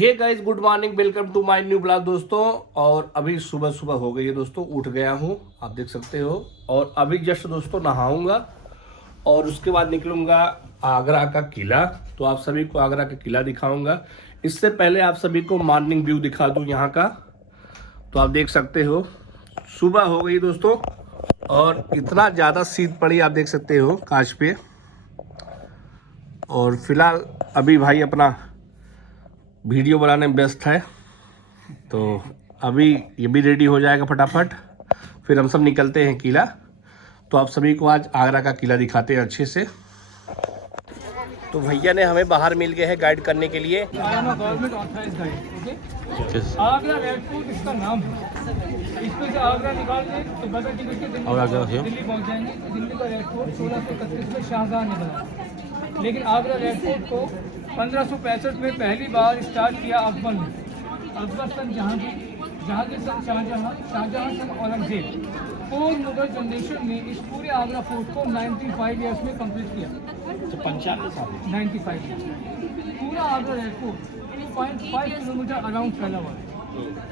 Hey guys, good morning, welcome to my new blog दोस्तों। और अभी सुबह सुबह हो गई है दोस्तों, उठ गया हूँ, आप देख सकते हो। और अभी जस्ट दोस्तों नहाऊंगा और उसके बाद निकलूंगा आगरा का किला। तो आप सभी को आगरा का किला दिखाऊंगा। इससे पहले आप सभी को मॉर्निंग व्यू दिखा दूँ यहाँ का। तो आप देख सकते हो सुबह हो गई दोस्तों और इतना ज़्यादा शीत पड़ी, आप देख सकते हो कांच पे। और फिलहाल अभी भाई अपना वीडियो बनाने में व्यस्त है, तो अभी ये भी रेडी हो जाएगा फटाफट, फिर हम सब निकलते हैं किला। तो आप सभी को आज आगरा का किला दिखाते हैं अच्छे से। तो भैया ने हमें बाहर मिल गए हैं गाइड करने के लिए। Government authorised guide, okay. Agra red fort इसका नाम है। इसमें से आगरा निकाल दें तो बता कि दिल्ली पहुंच जाएंगे। दिल्ली का रेड फोर्ट 1631 में शाहजहां ने बनाया, लेकिन आगरा रेड फोर्ट को 1565 में पहली बार स्टार्ट किया अकबर ने। अकबर सन जहांगीर सन शाहजहां सन औरंगजेब, 4 मुगल जनरेशन ने इस पूरे आगरा फोर्ट को 95 ईयर्स में कंप्लीट किया। तो 95 साल 95 पूरा Agra red fort 2.5 kilometre around फैला हुआ है।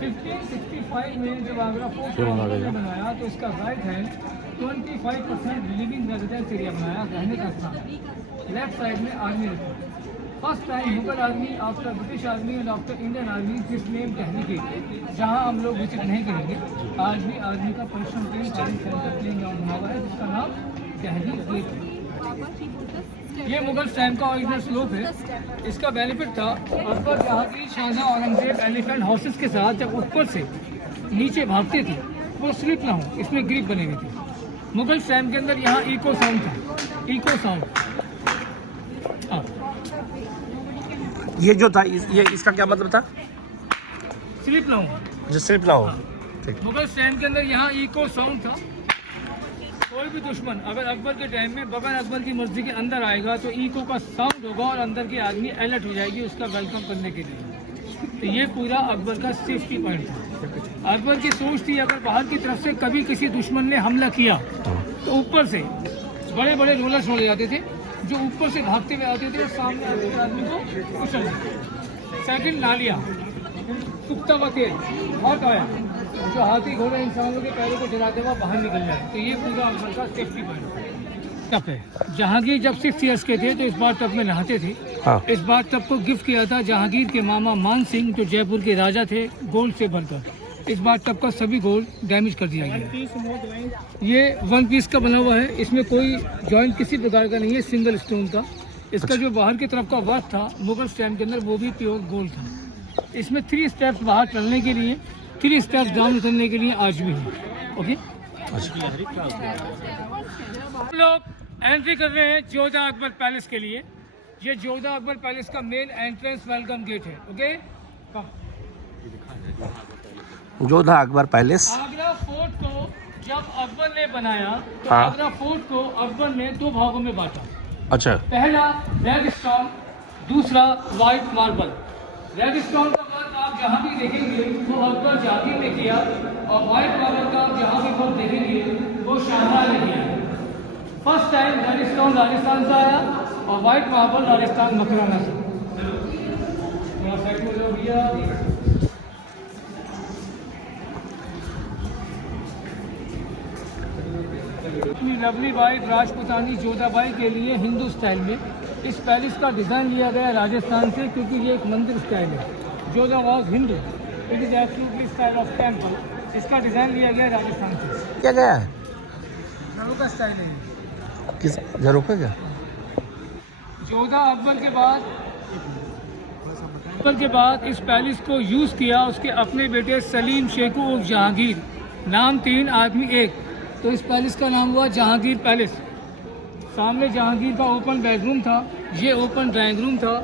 1565 में जब आगरा फोर्ट ने बनाया तो इसका right hand 25% living residence area बनाया, रहने का स्थान। लेफ्ट साइड में आर्मी रखा। First time Mughal army after British army and after Indian army जिस नेम दिल्ली गेट, जहाँ हम लोग विजिट नहीं करेंगे। आज भी आर्मी का परिश्रम प्लेन ग्राउंड बना हुआ है जिसका नाम दिल्ली गेट। ये मुगल टाइम का ओरिजिनल स्लोप है। इसका बेनिफिट था अकबर जहांगीर शाहजहां औरंगजेब एलिफेंट हाउसेस के साथ जब ऊपर से नीचे भागते थे वो स्लिप ना हो, इसमें ग्रिप बने हुए थे। मुगल टाइम के अंदर यहाँ इको साउंड था, इको साउंड। ये जो था ये इसका क्या मतलब था? स्लिप ना हो, जो स्लिप ना हो। मुगल टाइम के अंदर यहाँ इको साउंड था। कोई भी दुश्मन अगर अकबर के टाइम में बगैर अकबर की मर्जी के अंदर आएगा तो इको का साउंड होगा और अंदर की आदमी अलर्ट हो जाएगी उसका वेलकम करने के लिए। तो ये पूरा अकबर का सेफ्टी पॉइंट था। अकबर की सोच थी अगर बाहर की तरफ से कभी किसी दुश्मन ने हमला किया तो ऊपर से बड़े बड़े रोलर छोड़े जाते थे जो ऊपर से भागते हुए आते थे और सामने आते आदमी को कुचल देते। सेकंड, नालियाँ, सूखता हुआ तेल, बहुत आया जो हाथी घोड़े इंसानों के पैरों को जलाते हुआ बाहर निकल जाए। तो ये पूरा अकबर का सेफ्टी पॉइंट टप है। जहांगीर जब 6 ईयर्स के थे तो इस बार टब में नहाते थे। हाँ। इस बार टब को गिफ्ट किया था जहांगीर के मामा मान सिंह जो जयपुर के राजा थे, गोल्ड से भरकर। इस बार टब का सभी गोल्ड डैमेज कर दिया गया। ये 1 पीस का बना हुआ है, इसमें कोई जॉइंट किसी प्रकार का नहीं है, सिंगल स्टोन का। इसका जो बाहर की तरफ का वर्क था मुगल टाइम के अंदर वो भी प्योर गोल्ड था। इसमें 3 स्टेप्स बाहर चलने के लिए, 3 स्टेप्स डाउन उतरने के लिए आज भी है। ओके, हम लोग एंट्री कर रहे हैं जोधा अकबर पैलेस के लिए। ये जोधा अकबर पैलेस का मेन एंट्रेंस वेलकम गेट है। Okay, Jodha Akbar palace. Agra fort को जब अकबर ने बनाया तो हाँ। आगरा फोर्ट को अकबर ने 2 भागों में बांटा। अच्छा। पहला रेड स्टोन, दूसरा व्हाइट मार्बल। रेड स्टोन का वर्क आप जहाँ भी देखेंगे वो अकबर जहांगीर ने किया और व्हाइट मार्बल का आप जहाँ भी वर्क देखेंगे वो शाहजहां ने किया। First time red stone Rajasthan से आया और व्हाइट मार्बल राजस्थान मकराना से। साइड में जो भैया अपनी लवली वाइफ राजपूतानी जोधाबाई के लिए हिंदू स्टाइल में इस पैलेस का डिज़ाइन लिया गया राजस्थान से, क्योंकि ये एक मंदिर स्टाइल है। Jodha was Hindu, it is absolutely style of temple. इसका डिज़ाइन लिया गया राजस्थान से। क्या गया है? झरोखा स्टाइल है। किस झरोखा क्या? जोधा अकबर के बाद इस पैलेस को यूज़ किया उसके अपने बेटे सलीम शेखू और जहांगीर, नाम 3 आदमी 1, तो इस पैलेस का नाम हुआ जहांगीर पैलेस। सामने जहांगीर का ओपन बेडरूम था, ये ओपन ड्राइंग रूम था।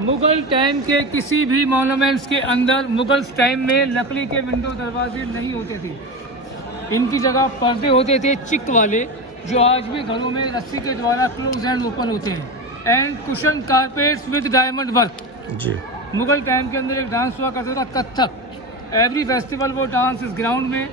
मुगल टाइम के किसी भी मॉन्यूमेंट्स के अंदर मुगल टाइम में लकड़ी के विंडो दरवाजे नहीं होते थे, इनकी जगह पर्दे होते थे चिक वाले, जो आज भी घरों में रस्सी के द्वारा क्लोज एंड ओपन होते हैं। And cushion carpets with diamond work जी। मुगल टाइम के अंदर एक डांस हुआ करता था कथक। एवरी फेस्टिवल वो डांस इस ग्राउंड में,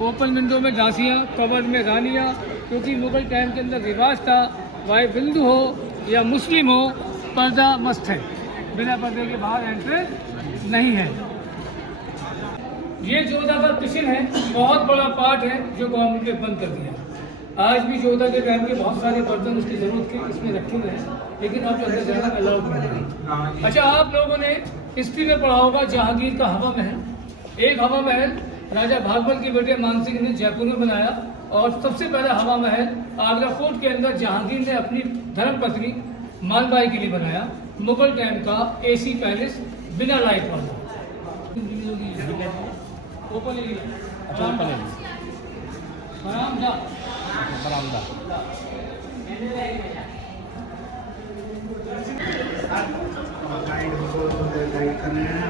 ओपन विंडो में दासियाँ, कवर्ड में रानियाँ, क्योंकि मुगल टाइम के अंदर रिवाज था, चाहे हिंदू हो या मुस्लिम हो, पर्दा मस्त है। बिना पर्दे के बाहर एंट्रेंस नहीं है। ये जोधा का किचन है, बहुत बड़ा पार्ट है जो गवर्नमेंट ने बंद कर दिया। आज भी जोधा के टाइम के बहुत सारे बर्तन उसकी जरूरत के इसमें रखे हुए हैं, लेकिन अब अंदर जाना अलाउड नहीं है। अच्छा, आप लोगों ने हिस्ट्री में पढ़ा होगा जहांगीर का हवा महल। एक हवा महल राजा भागवत के बेटे मानसिंह ने जयपुर में बनाया, और सबसे पहला हवा महल आगरा फोर्ट के अंदर जहांगीर ने अपनी धर्मपत्नी मालबाई के लिए बनाया। मुगल टाइम का एसी पैलेस बिना लाइट वाला।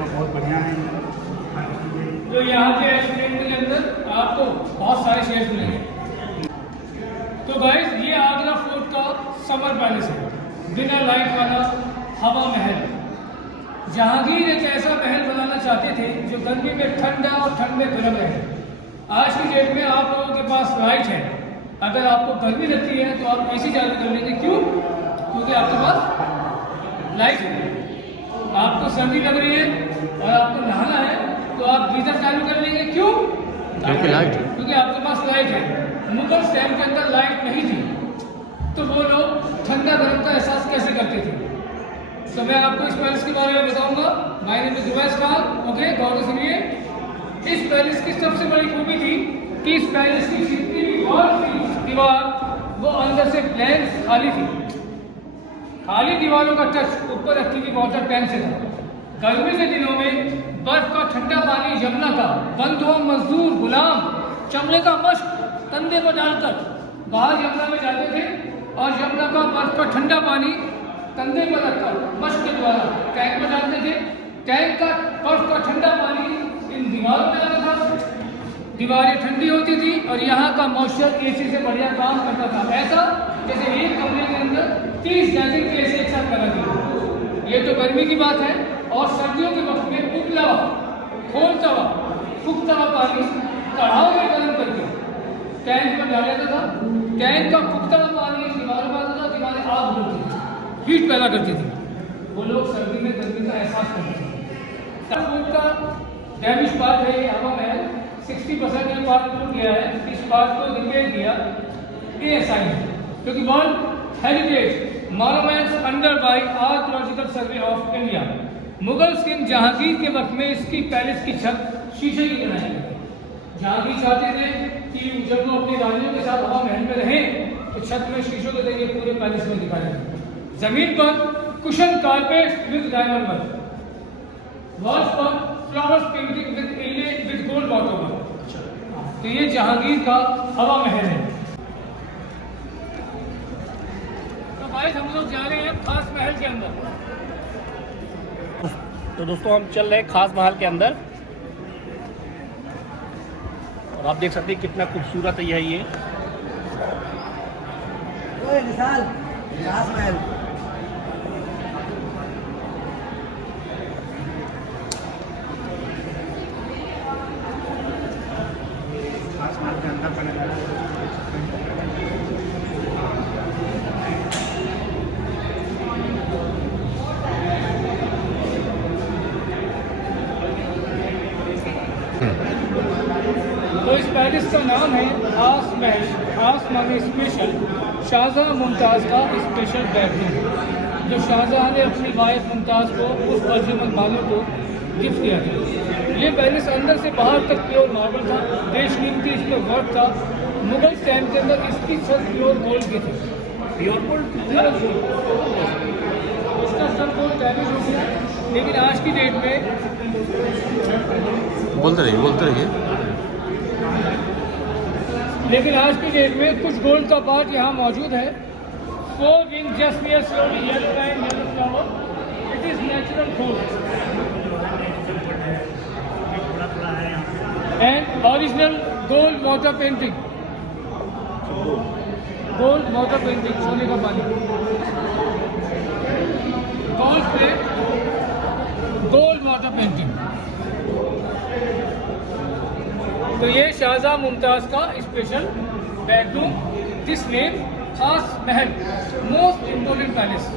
बहुत बढ़िया है। तो यहाँ के रेस्टोरेंट के अंदर आपको बहुत सारे शेयर्स मिलेंगे। तो गाइस, ये आगरा फोर्ट का समर पैलेस है, बिना लाइट वाला हवा महल। जहांगीर एक ऐसा महल बनाना चाहते थे जो गर्मी में ठंडा और ठंड में गर्म रहे। आज की डेट में आप लोगों के पास लाइट है, अगर आपको गर्मी लगती है तो आप एसी चालू कर लेंगे। क्यों? क्योंकि आपके पास लाइट है। आपको सर्दी लग रही है और आपको नहाना है तो आप गीजर चालू कर लेंगे। क्यों? क्योंकि आपके पास लाइट है। मुगल टाइम के अंदर लाइट नहीं थी, तो वो लोग ठंडा गर्म का एहसास कैसे करते थे? तो मैं आपको इस पैलेस के बारे में बताऊंगा। My name is Uwais Khan. Okay, गौर से सुनिए। इस पैलेस की सबसे बड़ी खूबी थी कि इस पैलेस की जितनी भी वॉल थी, दीवार, वो अंदर से प्लेन खाली थी। खाली दीवारों का टच ऊपर रखी हुई वाटर टैंक से था। गर्मी के दिनों में बर्फ का ठंडा पानी यमुना का बंधुओं, मजदूर, गुलाम चमड़े का मश्क कंधे पर डालकर बाहर यमुना में जाते थे, और यमुना का बर्फ का ठंडा पानी कंधे पर रखकर मश्क के द्वारा टैंक में डालते थे। टैंक का बर्फ का ठंडा पानी इन दीवारों में आता था, दीवारें ठंडी होती थी, और यहाँ का मॉइस्चर एसी से बढ़िया काम करता था। ऐसा जैसे एक कमरे के अंदर 30 डजन के एसी एक साथ लगा दिए। ये तो गर्मी की बात है। और सर्दियों के वक्त में उबला हुआ, खोलता हुआ, फूकता हुआ पानी कढ़ाई में गर्म करके टैंक में डाला जाता था। टैंक का फूकता हुआ पानी दीवारों पर आता था, दीवारें आग होती थी, हीट पैदा करती थी। वो लोग सर्दी में गर्मी का एहसास करते थे। फूड का डैमेज पार्ट है ये हवा महल। 60% का पार्ट टूट गया है। इस पार्ट को रिपेयर किया ASI ने, क्योंकि world heritage monuments under by Archaeological Survey of India. Mughal king Jahangir के वक्त में इसकी पैलेस की छत शीशे की बनाई गई। जहांगीर चाहते थे कि जब वो अपने रानियों के साथ हवा महल में रहें तो छत में शीशों के जरिए पूरे पैलेस में दिखाया जाए। जमीन पर cushion carpet with diamond work, walls पर flowers painting with gold bottom work. तो ये जहांगीर का हवा महल है। तो भाई हम लोग जा रहे हैं खास महल के अंदर। तो दोस्तों, हम चल रहे हैं खास महल के अंदर, और आप देख सकते हैं कितना खूबसूरत है ये। विशाल खास महल। खास महल के अंदर बने तो इस पैलेस का नाम है खास महल। खास माने स्पेशल। शाहजहां मुमताज़ का स्पेशल बेडरूम, जो शाहजहां ने अपनी वाइफ मुमताज़ को, उस अर्जुमंद बानो को गिफ्ट किया था। ये पैलेस अंदर से बाहर तक प्योर मार्बल था, बेशकीमती इसमें वर्क था। मुगल टाइम के अंदर इसकी छत प्योर गोल्ड की थी। प्योर गोल्ड, इसका सब गोल्ड डैमेज हो गया, लेकिन आज की डेट में बोलते रहिए। लेकिन आज की डेट में कुछ गोल्ड का पार्ट यहाँ मौजूद है। 4 wing just near slowly yellow line yellow flower, it is natural gold and original gold water painting. Gold water painting, सोने का पानी, gold plate, gold water painting. तो ये शाहजहां मुमताज़ का special bedroom, this name Khas Mahal, most important palace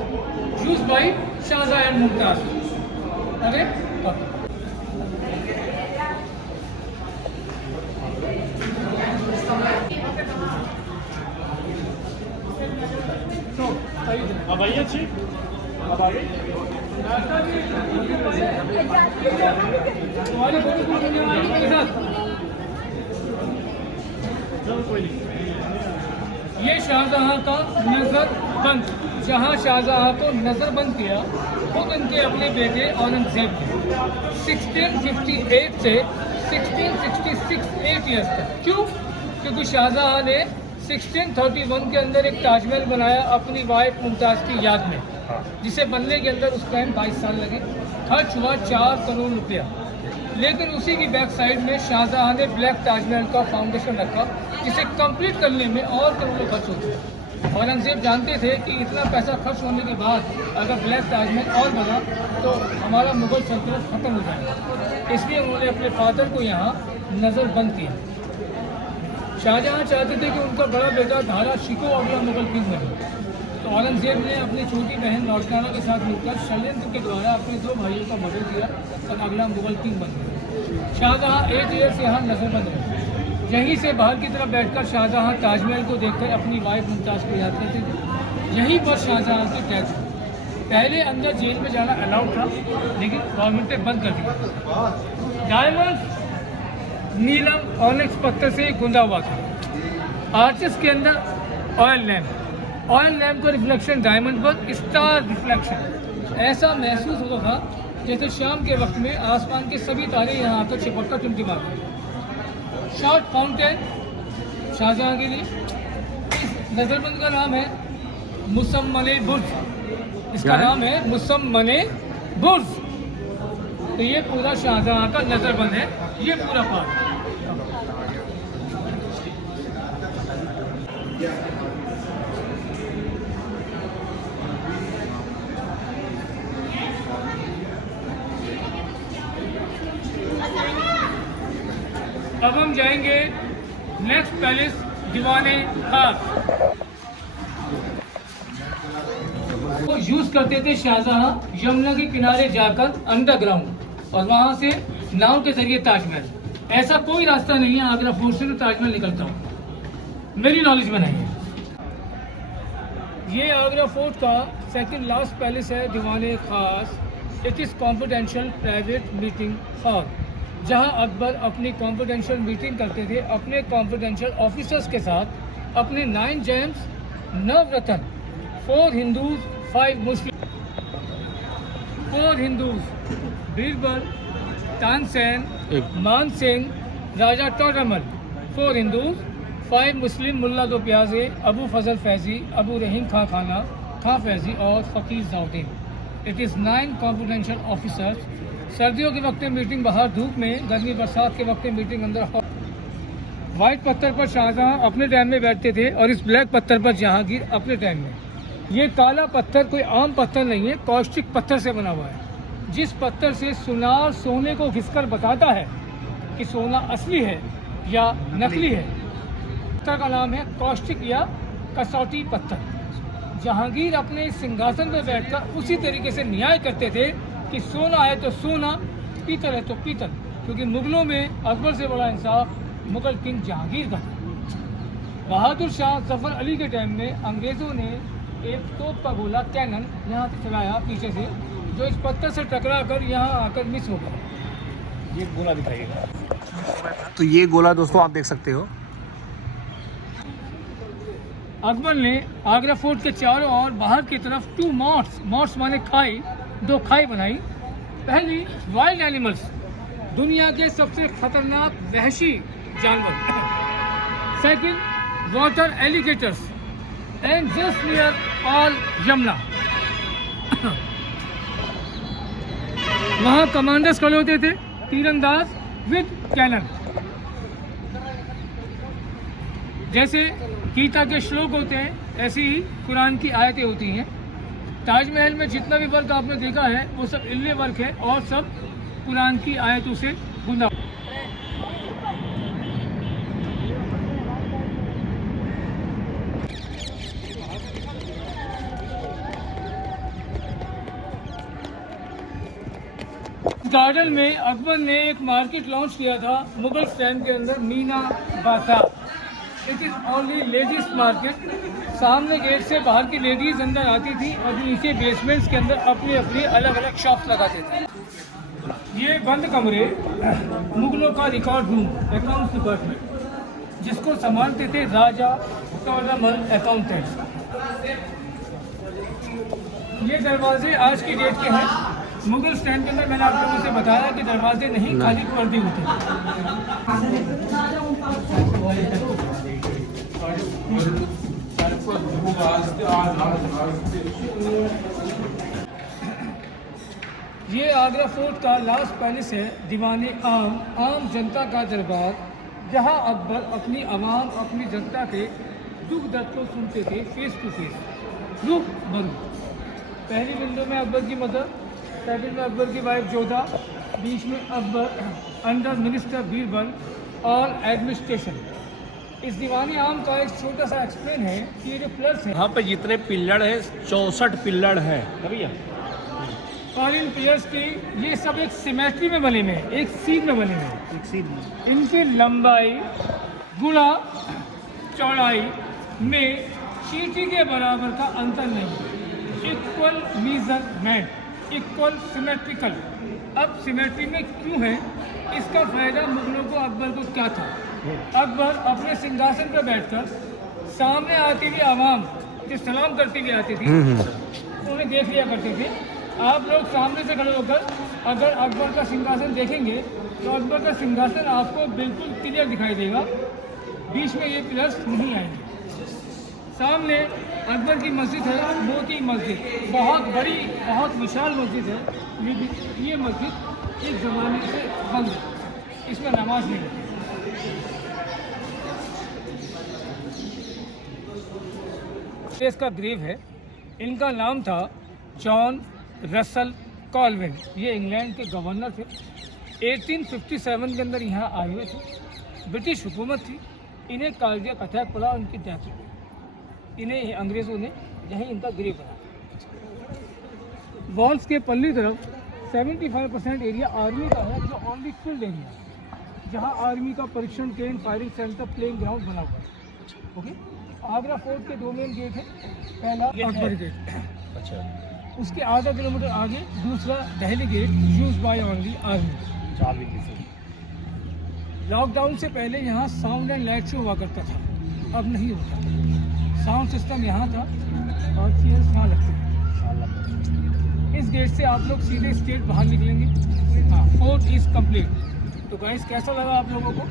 used by Shahjahan and Mumtaz. अरे तो अब आइए अच्छी अब आइए तुम्हारे फोटो को मेरे साथ ये शाहजहां का नजरबंद, जहां शाहजहां को नजरबंद किया खुद उनके अपने बेटे औरंगजेब ने 1658 से 1666 8 ईयर्स तक। क्यों? क्योंकि शाहजहां ने 1631 के अंदर एक ताजमहल बनाया अपनी वाइफ मुमताज़ की याद में, जिसे बनने के अंदर उस टाइम 22 साल लगे। खर्च हुआ 4 करोड़ रुपया। लेकिन उसी की बैक साइड में शाहजहां ने ब्लैक ताजमहल का फाउंडेशन रखा, जिसे कंप्लीट करने में और करोड़ों खर्च होते। औरंगजेब जानते थे कि इतना पैसा खर्च होने के बाद अगर ब्लैक ताजमहल और बना तो हमारा मुगल सल्तनत खत्म हो जाएगा। इसलिए उन्होंने अपने फादर को यहाँ नज़रबंद किया। शाहजहां चाहते थे कि उनका बड़ा बेटा धारा शिको अगला मुगल किंग बने, तो औरंगजेब ने अपनी छोटी बहन रोशनारा के साथ मिलकर षड्यंत्र के द्वारा अपने 2 भाइयों का मर्डर किया और अगला मुगल किंग बन गया। शाहजहां 8 ईयर से यहाँ नजरबंद रहे। यहीं से बाहर की तरफ बैठकर शाहजहां ताजमहल को देखकर अपनी वाइफ मुमताज़ को याद करते थे। यहीं पर शाहजहां की डेथ हुई। पहले अंदर जेल में जाना अलाउड था, लेकिन गवर्नमेंट ने बंद कर दिया। डायमंड नीलम ऑनिक्स पत्थर से गुंदा हुआ था। आर्चेस के अंदर ऑयल लैम्प का रिफ्लेक्शन डायमंड पर स्टार रिफ्लेक्शन। ऐसा महसूस होता था जैसे शाम के वक्त में आसमान के सभी तारे यहाँ आकर चिपक कर टिमटिमाते। शॉर्ट फाउंटेन शाहजहां के लिए। इस नजरबंद का नाम है मुसम्मने बुर्ज। इसका नाम है मुसम्मने बुर्ज। तो ये पूरा शाहजहां का नजरबंद है, ये पूरा पार्ट। अब हम जाएंगे नेक्स्ट पैलेस दीवाने खास। वो यूज करते थे शाहजहां यमुना के किनारे जाकर अंडरग्राउंड और वहां से नाव के जरिए ताजमहल। ऐसा कोई रास्ता नहीं है आगरा फोर्ट से तो ताजमहल निकलता हो, मेरी नॉलेज में नहीं है। ये आगरा फोर्ट का सेकंड लास्ट पैलेस है दीवाने खास। It is confidential private meeting hall, जहां अकबर अपनी कॉन्फिडेंशियल मीटिंग करते थे अपने कॉन्फिडेंशियल ऑफिसर्स के साथ, अपने 9 जेम्स, 9 रत्न, 4 हिंदूज, 5 मुस्लिम। 4 हिंदूज बीरबल, तानसेन, मान सिंह, राजा टोडरमल। 4 हिंदूज, 5 मुस्लिम मुल्ला दो प्याजे, अबू फजल फैजी, अबू रहीम खां फैजी और Faqir Jauddin. It is 9 confidential officers. सर्दियों के वक्त में मीटिंग बाहर धूप में, गर्मी बरसात के वक्त में मीटिंग अंदर। वाइट पत्थर पर शाहजहां अपने टाइम में बैठते थे और इस ब्लैक पत्थर पर जहांगीर अपने टाइम में। ये काला पत्थर कोई आम पत्थर नहीं है, कॉस्टिक पत्थर से बना हुआ है, जिस पत्थर से सुनार सोने को घिसकर बताता है कि सोना असली है या नकली है। पत्थर का नाम है कॉस्टिक या कसौटी पत्थर। जहांगीर अपने सिंहासन पर बैठकर उसी तरीके से न्याय करते थे कि सोना है तो सोना, पीतल है तो पीतल, क्योंकि मुगलों में अकबर से बड़ा इंसाफ मुगल किंग जहांगीर का था। बहादुर शाह जफर अली के टाइम में अंग्रेज़ों ने एक तोप का गोला कैनन यहाँ से चलाया पीछे से, जो इस पत्थर से टकरा कर यहाँ आकर मिस हो गया। ये गोला दिखाइएगा। तो ये गोला दोस्तों आप देख सकते हो। अकबर ने आगरा फोर्ट के चारों ओर बाहर की तरफ 2 मॉट्स माने खाई, 2 खाई बनाई। पहली वाइल्ड एनिमल्स, दुनिया के सबसे खतरनाक वहशी जानवर। Second water alligators and just near all Yamuna. वहाँ कमांडर्स खड़े होते थे, तीरंदाज विद कैनन। जैसे गीता के श्लोक होते हैं, ऐसी ही कुरान की आयतें होती हैं। ताजमहल में जितना भी वर्क आपने देखा है वो सब इल्ले वर्क है और सब कुरान की आयतों से बुना। मॉडल में अकबर ने एक मार्केट लॉन्च किया था मुगल स्टैंड के अंदर, मीना बाजार। It is only ladies market. सामने गेट से बाहर की लेडीज अंदर आती थी और नीचे बेसमेंट्स के अंदर अपनी अपनी अलग अलग शॉप्स लगाते थे। ये बंद कमरे मुगलों का रिकॉर्ड रूम, अकाउंट्स डिपार्टमेंट, जिसको संभालते थे राजा टोलरमल अकाउंटेंट। ये दरवाजे आज की डेट के हैं। मुगल स्टैंड के अंदर मैंने आप लोगों से बताया कि दरवाजे नहीं, खाली पर्दे होते हैं। ये आगरा फोर्ट का लास्ट पैलेस है, दीवाने आम जनता का दरबार, जहां अकबर अपनी आवाम, अपनी जनता के दुख दर्द को सुनते थे फेस टू फेस, रूबरू। पहली विंडो में अकबर की मदर, सेकंड में अकबर की वाइफ जोधा, बीच में अकबर अंडर मिनिस्टर बीरबल और एडमिनिस्ट्रेशन। इस दीवानी आम का एक छोटा सा एक्सप्लेन है कि ये जो प्लस है, यहाँ पे जितने पिल्लर हैं 64 पिल्लर हैं भैया। और इन पिलर्स की ये सब एक सिमेट्री में बने हुए हैं, एक सीध में बने हुए हैं। एक सीध इनकी लंबाई गुणा चौड़ाई में चींटी के बराबर का अंतर नहीं। Equal measurement, equal symmetrical. अब सिमेट्री में क्यों है, इसका फायदा मुगलों को, अकबर को क्या था? अकबर अपने सिंहासन पर बैठकर सामने आती हुई आवाम जो सलाम करती हुई आती थी, उन्हें देख लिया करते थे। आप लोग सामने से खड़े होकर अगर अकबर का सिंहासन देखेंगे तो अकबर का सिंहासन आपको बिल्कुल क्लियर दिखाई देगा, बीच में ये पिलर्स नहीं आएंगे। सामने अकबर की मस्जिद है, मोती मस्जिद, बहुत बड़ी, बहुत विशाल मस्जिद है। ये मस्जिद एक ज़माने से बंद है, इसमें नमाज नहीं होती। इसका ग्रेव है, इनका नाम था जॉन रसल कॉलविन। ये इंग्लैंड के गवर्नर थे। 1857 के अंदर यहाँ आए हुए थे। ब्रिटिश हुकूमत थी, इन्हें कार्डियक अटैक पड़ा, उनकी डेथ हो गई। इन्हें अंग्रेज़ों ने यहीं इनका ग्रेव बनाया। वॉल्स के पल्ली तरफ 75% एरिया आर्मी का है, जो ओनली फील्ड एरिया है, जहाँ आर्मी का परीक्षण केंद्र, फायरिंग सेंटर, प्लेइंग ग्राउंड बना हुआ है। ओके, आगरा फोर्ट के 2 मेन गेट हैं। पहला अकबर गेट, अच्छा, उसके आधा किलोमीटर आगे दूसरा Delhi gate, use by only army. Lockdown से पहले यहाँ साउंड एंड लाइट शो हुआ करता था, अब नहीं होता। साउंड सिस्टम यहाँ था और चेयर्स यहाँ लगती थी। इस गेट से आप लोग सीधे स्ट्रेट बाहर निकलेंगे। हाँ, फोर्ट इज कंप्लीट। तो गाइस, कैसा लगा आप लोगों को?